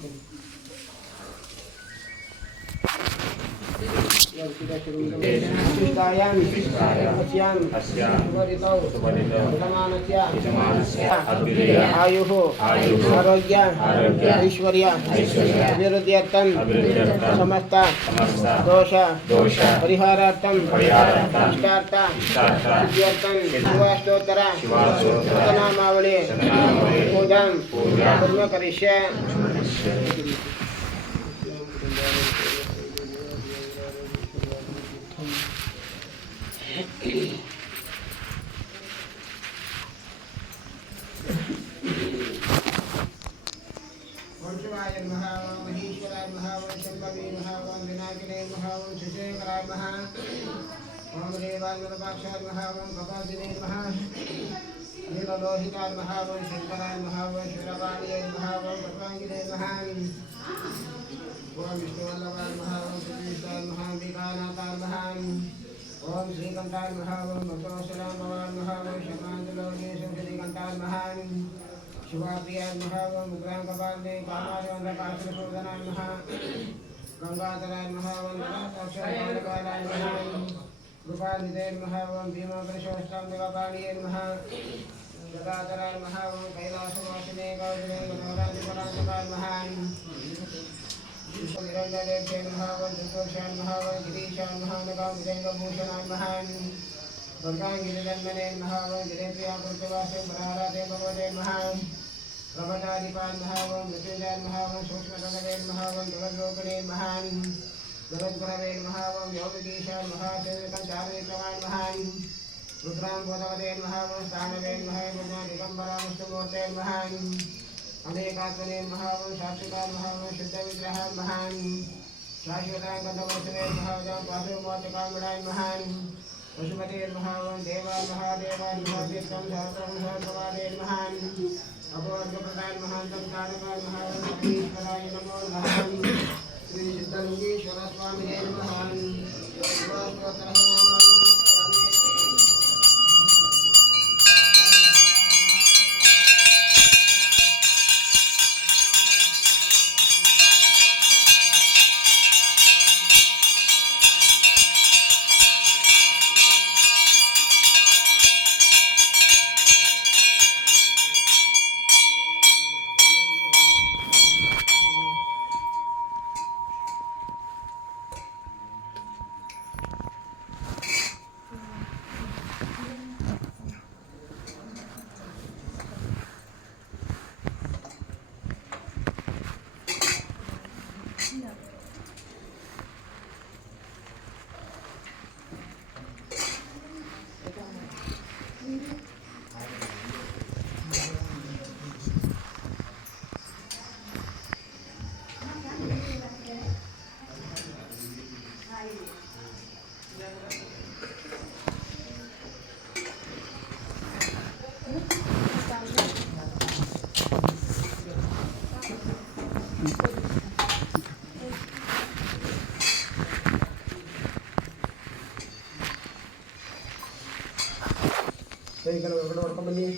Thank you. yang sudah turun temurun kita yang kasihan coba ditahu coba ditahu kita mana samasta dosa dosa periharatan periharatan iskarta iskarta abirudiatan shivastotara shivastotara nama awli वंशवाय नमः ओम महेश्वराय नमः ओम शंभवे नमः ओम विनायकने नमः ओम शशेखराय नमः ओम देवाय नरपाक्षाय नमः ओम कपादिने नमः नीललोहिताय नमः ओम शंकराय नमः ओम शिवराय नमः ओम सर्वांगिने नमः ओम विष्णुवल्लभाय नमः ओम सतीशाय नमः विकानाथाय नमः ओम श्रीकंठाय नमः ओम भक्तवत्सलाय नमः ओम शर्मांतलोकेशं श्रीकंठाय नमः शिवाप्रियाय नमः ओम मुद्रांकपाले कामारवन्दकाशसूदनाय नमः गंगाधराय नमः ओम अक्षरकालकालाय नमः कृपानिधे नमः ओम भीमपुरुषोष्टाङ्गपाणिये नमः गदाधराय नमः ओम कैलासवासिने गौरवे मनोराजपराजपाय नमः निरञ्जनेभ्ये नमः ओम संतोषाय नमः ओम गिरीशाय नमः नगामृदङ्गभूषणाय नमः दुर्गाङ्गिरिजन्मने नमः ओम गिरिप्रिया पुत्रवासे बराराधे भगवते नमः प्रबलाधिपाय नमः ओम मृत्युञ्जय नमः सूक्ष्मतनवे नमः ओम जगद्रोपिणे नमः जगद्गुरवे नमः नमः सेविकञ्चारिक्रमाय नमः रुद्रां गोदवते नमः ओम स्थानवे नमः गुरुना दिगम्बरामुष्टमूर्ते नमः अनेकात्मने नमः ओम साक्षिका नमः ओम शुद्धविग्रहाय नमः शाश्वतां गन्धवत्सवे नमः पाशुमोचकामृणाय नमः पशुपते नमः ओम देवा महादेवा नमः तीर्थं सहस्रं सहस्रवादे नमः अभोर्गप्रदाय महान्तं कारकाय नमः ओम सर्वेश्वराय नमो नमः श्री सिद्धलिंगेश्वर स्वामिने नमः ಸರಿ ಕಡೆ ಹೊರಗಡೆ ಹೊಡ್ಕೊಂಡ್ ಬನ್ನಿ ಹೇಳಿ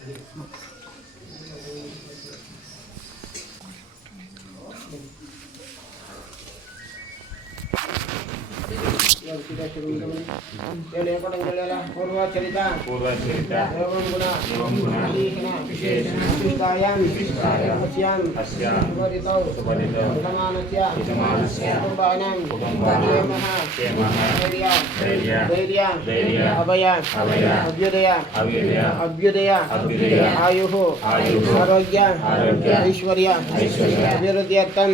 ಹೇಳ್ಕೊಂಡು అభ్యుదయ ఆయు ఆరోగ్య ఐశ్వర్య అభివృద్ధ్యర్థం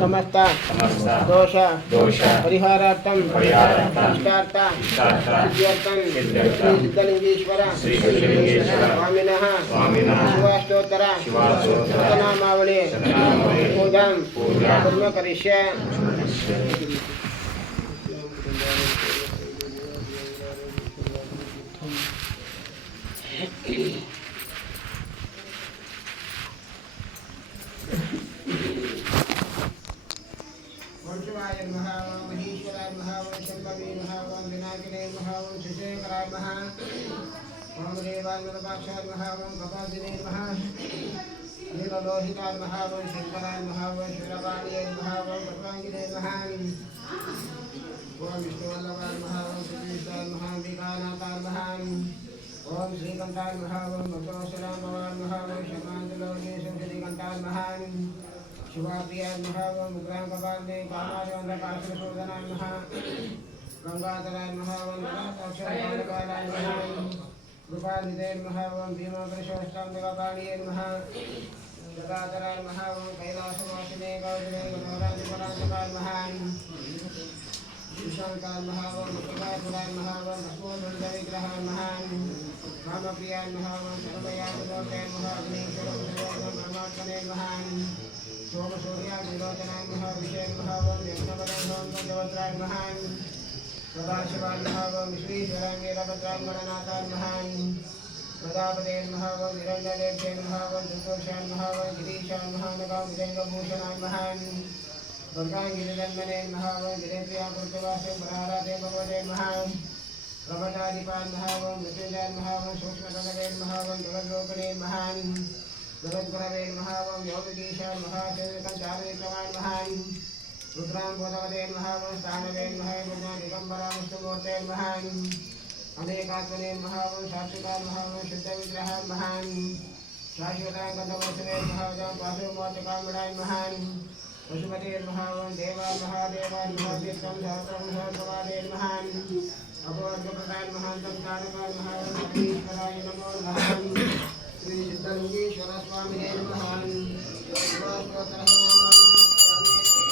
సమస్త దోష పరిహారార్థం ಸಿದ್ಧಲಿಂಗೇಶ್ವರ ಸ್ವಾಮಿನಃ ಶಿವಾಷ್ಟೋತ್ತರ ಶತನಾಮಾವಳಿ ಪೂಜಾಂ ಕರ್ಮ ಕರಿಷ್ಯ शिशेखराय नमः ओम देवाय नरपाक्षाय नमः ओम कपादिने नमः नीललोहिताय नमः ओम शंकराय नमः ओम शिवराय नमः ओम कपांगिने नमः ओम विष्णुवल्लभाय नमः ओम श्रीकृष्णाय नमः विकानाथाय नमः ओम श्रीकंठाय नमः ओम भक्तवत्सलाय नमः ओम शर्मान्तलोकेशं श्रीकंठाय नमः शिवाप्रियाय नमः ओम उग्राङ्गपाले कामाजवन्दकाशशोधनाय नमः गङ्गाधराय नमः अक्षरकालकालाय नमः कृपानिधे नमः ओम नमः गदाधराय नमः कैलासवासिने गौरवे गणोराजपराजकाय नमः विशालकाय नमः ओम मुक्तिकाय नमः ओम रामप्रियाय नमः सर्वयाय नमः अग्नीश्वरं परमात्मने नमः सोमसूर्याय विलोचनाय नमः विषय नमः ओम यज्ञपदाय पंचवत्राय नमः सदाशिवाय नमः ओम श्रीश्वराय वीरभद्राय गणनाथाय नमः प्रजापते नमः ओम निरञ्जनेभ्ये नमः ओम दुर्दोषाय नमः ओम गिरीशाय नमः नमः नमः नमः नमः नमः नमः नमः नमः नमः नमः रुद्रां गोदवते नमः स्थानवे नमः गुणा दिगम्बरा विष्णुमूर्ते नमः अनेकात्मने नमः साक्षिका नमः ओम शुद्धविग्रहाय नमः शाश्वतां नमः ओम नमः नमः सहस्रं सहस्रवादे नमः। अभोर्गप्रदाय नमः। ओम नमो नमः श्री सिद्धलिंगेश्वर स्वामिने नमः शिवास्तोत्रः नामानि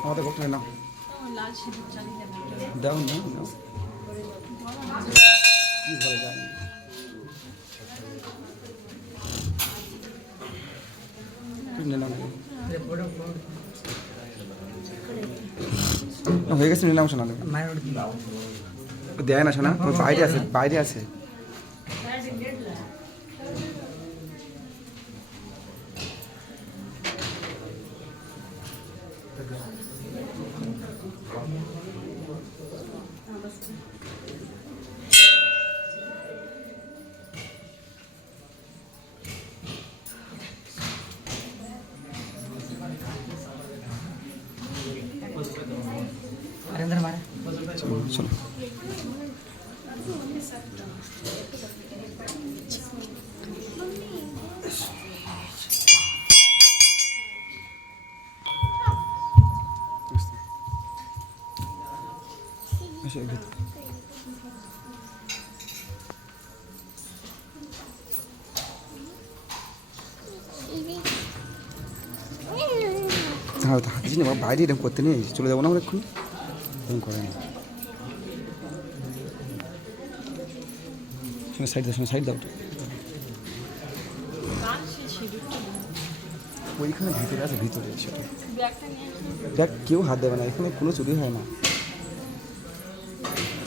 আমাদের ভক্ত নাম লাল সিঁদুর চালিয়ে দেবেন দাও না নাও। কি ঘরে যায় নিলাম হয়ে গেছে নিলাম শোনা দেয় না শোনা? বাইরে আছে বাইরে আছে। এর ভিতরে হ্যাঁ হাঁটিস না বাইরে এরকম করতে নেই, চলে যাব না আমরা এক্ষুনি? এরকম করে নি। সাইড দাও, সঙ্গে সাইড দাও। ওইখানে ভিতরে আছে, ভিতরে সেটা দেখ, কেউ হাত দেবে না, এখানে কোনো চুরি হয় না।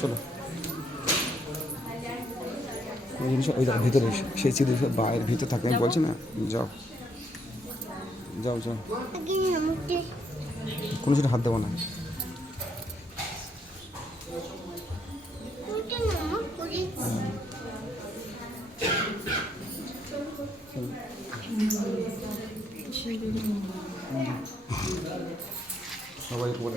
চলো। ওই জিনিস ওই দেখো ভিতরে সেই চিড়ি বাইরে ভিতরে থাকে। আমি বলছি না, যাও। যাও যাও। কোনো কিছু হাত দেবো না। সবাই বলে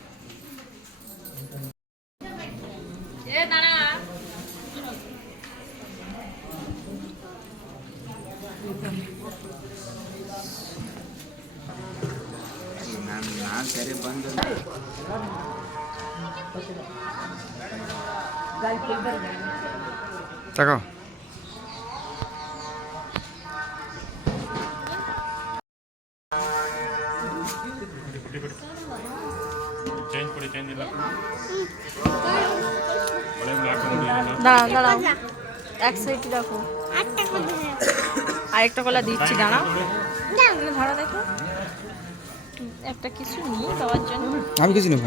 লাখ দাঁড়াও দাঁড়াও। এক সাইডে রাখো আরেকটা কলা দিচ্ছি দাঁড়াও। ধরা দেখো। একটা কিছু নিয়ে দেওয়ার জন্য। আমি কিছু নেব।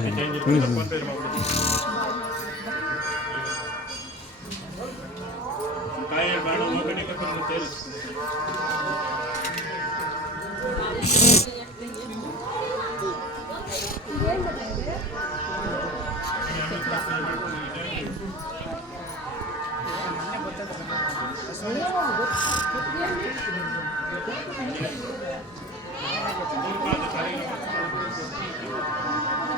Thank you.